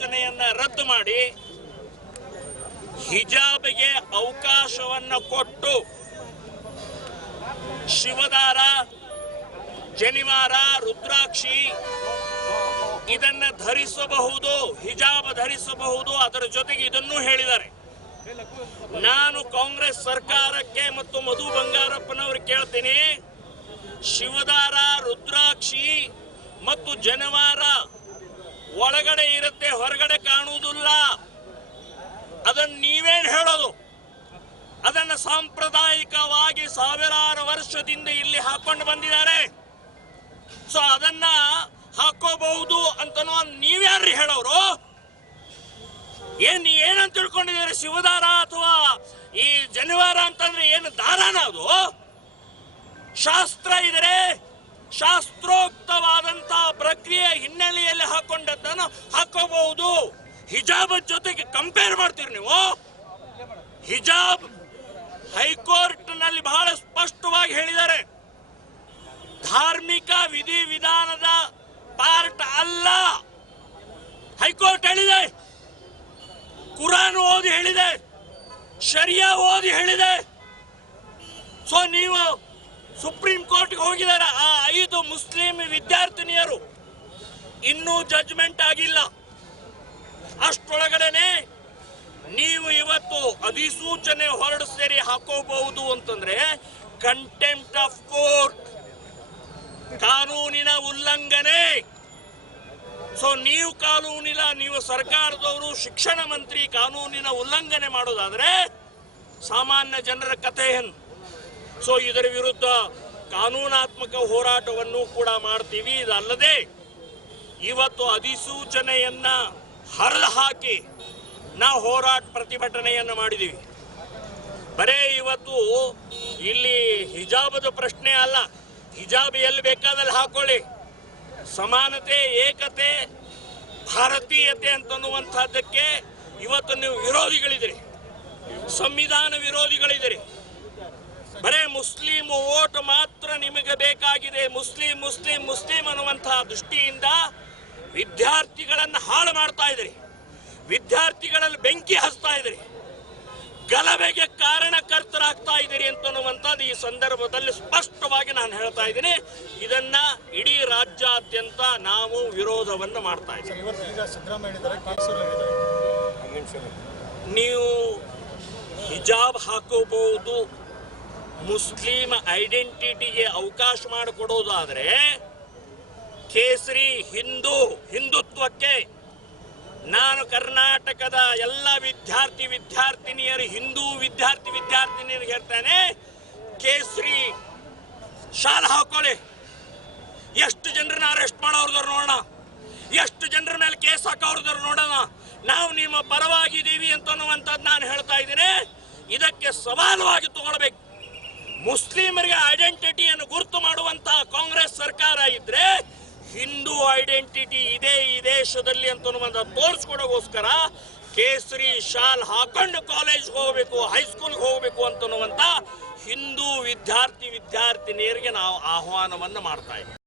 ಅಧಿಸೂಚನೆಯನ್ನ ರದ್ದು ಮಾಡಿ ಹಿಜಾಬ್ಗೆ ಅವಕಾಶವನ್ನ ಕೊಟ್ಟು ಶಿವದಾರ, ಜನಿವಾರ, ರುದ್ರಾಕ್ಷಿ ಇದನ್ನ ಧರಿಸಬಹುದು, ಹಿಜಾಬ್ ಧರಿಸಬಹುದು. ಅದರ ಜೊತೆಗೆ ಇದನ್ನು ಹೇಳಿದ್ದಾರೆ. ನಾನು ಕಾಂಗ್ರೆಸ್ ಸರ್ಕಾರಕ್ಕೆ ಮತ್ತು ಮಧು ಬಂಗಾರಪ್ಪನವರು ಕೇಳ್ತೀನಿ, ಶಿವದಾರ, ರುದ್ರಾಕ್ಷಿ ಮತ್ತು ಜನಿವಾರ ಒಳಗಡೆ ಇರುತ್ತೆ, ಹೊರಗಡೆ ಕಾಣುವುದಿಲ್ಲ. ಅದನ್ನು ನೀವೇನ್ ಹೇಳೋದು? ಅದನ್ನು ಸಾಂಪ್ರದಾಯಿಕವಾಗಿ ಸಾವಿರಾರು ವರ್ಷದಿಂದ ಇಲ್ಲಿ ಹಾಕೊಂಡು ಬಂದಿದ್ದಾರೆ. ಸೊ ಅದನ್ನ ಹಾಕೋಬಹುದು ಅಂತನೋ ನೀವ್ಯಾರು ಹೇಳೋರು? ಏನಂತ ತಿಳ್ಕೊಂಡಿದ್ದಾರೆ? ಶಿವದಾರ ಅಥವಾ ಈ ಜನಿವಾರ ಅಂತಂದ್ರೆ ಏನು ದಾರಾನ? ಅದು ಶಾಸ್ತ್ರ ಇದ್ರೆ ಶಾಸ್ತ್ರೋಕ್ತವಾದಂತಹ ಪ್ರಕ್ರಿಯೆ ಹಿನ್ನೆಲೆಯಲ್ಲಿ ಹಾಕೊಂಡದ್ದನ್ನು ಹಾಕೋಬಹುದು. ಹಿಜಾಬ್ ಜೊತೆಗೆ ಕಂಪೇರ್ ಮಾಡ್ತೀರಿ ನೀವು? ಹಿಜಾಬ್ ಹೈಕೋರ್ಟ್ ನಲ್ಲಿ ಬಹಳ ಸ್ಪಷ್ಟವಾಗಿ ಹೇಳಿದ್ದಾರೆ, ಧಾರ್ಮಿಕ ವಿಧಿವಿಧಾನದ ಪಾರ್ಟ್ ಅಲ್ಲ. ಹೈಕೋರ್ಟ್ ಹೇಳಿದೆ, ಕುರಾನ್ ಓದಿ ಹೇಳಿದೆ, ಶರಿಯಾ ಓದಿ ಹೇಳಿದೆ. ಸೊ ನೀವು ಸುಪ್ರೀಂ ಕೋರ್ಟ್ಗೆ ಹೋಗಿದ್ದಾರೆ. ಆ 5 ಮುಸ್ಲಿಂ ವಿದ್ಯಾರ್ಥಿನಿಯರು ಇನ್ನೂ ಜಡ್ಜ್ಮೆಂಟ್ ಆಗಿಲ್ಲ. ಅಷ್ಟೊಳಗಡೆನೆ ನೀವು ಇವತ್ತು ಅಧಿಸೂಚನೆ ಹೊರಡಿಸಿ ಹಾಕೋಬಹುದು ಅಂತಂದ್ರೆ ಕಂಟೆಂಪ್ಟ್ ಆಫ್ ಕೋರ್ಟ್, ಕಾನೂನಿನ ಉಲ್ಲಂಘನೆ. ಸೊ ನೀವು ಸರ್ಕಾರದವರು, ಶಿಕ್ಷಣ ಮಂತ್ರಿ ಕಾನೂನಿನ ಉಲ್ಲಂಘನೆ ಮಾಡೋದಾದ್ರೆ ಸಾಮಾನ್ಯ ಜನರ ಕಥೆ ಏನು? ಸೊ ಇದರ ವಿರುದ್ಧ ಕಾನೂನಾತ್ಮಕ ಹೋರಾಟವನ್ನು ಕೂಡ ಮಾಡ್ತೀವಿ. ಇದಲ್ಲದೆ ಇವತ್ತು ಅಧಿಸೂಚನೆಯನ್ನ ಹರಿದು ಹಾಕಿ ನಾವು ಹೋರಾಟ ಪ್ರತಿಭಟನೆಯನ್ನು ಮಾಡಿದೀವಿ. ಬರೇ ಇವತ್ತು ಇಲ್ಲಿ ಹಿಜಾಬದ ಪ್ರಶ್ನೆ ಅಲ್ಲ, ಹಿಜಾಬ್ ಎಲ್ಲಿ ಬೇಕಾದಲ್ಲಿ ಹಾಕೊಳ್ಳಿ. ಸಮಾನತೆ, ಏಕತೆ, ಭಾರತೀಯತೆ ಅಂತನ್ನುವಂಥದ್ದಕ್ಕೆ ಇವತ್ತು ನೀವು ವಿರೋಧಿಗಳಿದ್ದೀರಿ, ಸಂವಿಧಾನ ವಿರೋಧಿಗಳಿದ್ದೀರಿ. ಬರೇ ಮುಸ್ಲಿಂ ವೋಟ್ ಮಾತ್ರ ನಿಮಗೆ ಬೇಕಾಗಿದೆ. ಮುಸ್ಲಿಂ ಮುಸ್ಲಿಂ ಮುಸ್ಲಿಂ ಅನ್ನುವಂತಹ ದೃಷ್ಟಿಯಿಂದ ವಿದ್ಯಾರ್ಥಿಗಳನ್ನು ಹಾಳು ಮಾಡ್ತಾ ಇದ್ದೀರಿ, ವಿದ್ಯಾರ್ಥಿಗಳಲ್ಲಿ ಬೆಂಕಿ ಹಚ್ತಾ ಇದ್ದೀರಿ, ಗಲಭೆಗೆ ಕಾರಣಕರ್ತರಾಗ್ತಾ ಇದ್ದೀರಿ ಅಂತನ್ನುವಂಥದ್ದು ಈ ಸಂದರ್ಭದಲ್ಲಿ ಸ್ಪಷ್ಟವಾಗಿ ನಾನು ಹೇಳ್ತಾ ಇದ್ದೀನಿ. ಇದನ್ನ ಇಡೀ ರಾಜ್ಯಾದ್ಯಂತ ನಾವು ವಿರೋಧವನ್ನು ಮಾಡ್ತಾ ಇದ್ದೀವಿ. ನೀವು ಹಿಜಾಬ್ ಹಾಕೋಬಹುದು, ಮುಸ್ಲಿಂ ಐಡೆಂಟಿಟಿಗೆ ಅವಕಾಶ ಮಾಡಿಕೊಡೋದಾದ್ರೆ ಕೇಸರಿ ಹಿಂದುತ್ವಕ್ಕೆ ನಾನು ಕರ್ನಾಟಕದ ಎಲ್ಲ ವಿದ್ಯಾರ್ಥಿನಿಯರು, ಹಿಂದೂ ವಿದ್ಯಾರ್ಥಿನಿಯರಿಗೆ ಹೇಳ್ತೇನೆ, ಕೇಸರಿ ಶಾಲ್ ಹಾಕೊಳ್ಳಿ. ಎಷ್ಟು ಜನರನ್ನ ಅರೆಸ್ಟ್ ಮಾಡೋರ್ದಾರ ನೋಡೋಣ, ಎಷ್ಟು ಜನರ ಮೇಲೆ ಕೇಸ್ ಹಾಕೋರ್ದಾರ ನೋಡೋಣ. ನಾವು ನಿಮ್ಮ ಪರವಾಗಿದ್ದೀವಿ ಅಂತನ್ನುವಂಥದ್ದು ನಾನು ಹೇಳ್ತಾ ಇದ್ದೀನಿ. ಇದಕ್ಕೆ ಸವಾಲವಾಗಿ ತಗೊಳ್ಬೇಕು. ಮುಸ್ಲಿಮರಿಗೆ ಐಡೆಂಟಿಟಿಯನ್ನು ಗುರುತು ಮಾಡುವಂತಹ ಕಾಂಗ್ರೆಸ್ ಸರ್ಕಾರ ಇದ್ರೆ ಹಿಂದೂ ಐಡೆಂಟಿಟಿ ಇದೆ ಈ ದೇಶದಲ್ಲಿ ಅಂತನ್ನುವಂಥ ತೋರಿಸ್ಕೊಡೋಗೋಸ್ಕರ ಕೇಸರಿ ಶಾಲ್ ಹಾಕೊಂಡು ಕಾಲೇಜ್ಗೆ ಹೋಗಬೇಕು, ಹೈಸ್ಕೂಲ್ಗೆ ಹೋಗಬೇಕು ಅಂತನ್ನುವಂಥ ಹಿಂದೂ ವಿದ್ಯಾರ್ಥಿನಿಯರಿಗೆ ನಾವು ಆಹ್ವಾನವನ್ನು ಮಾಡ್ತಾ ಇದ್ದೀವಿ.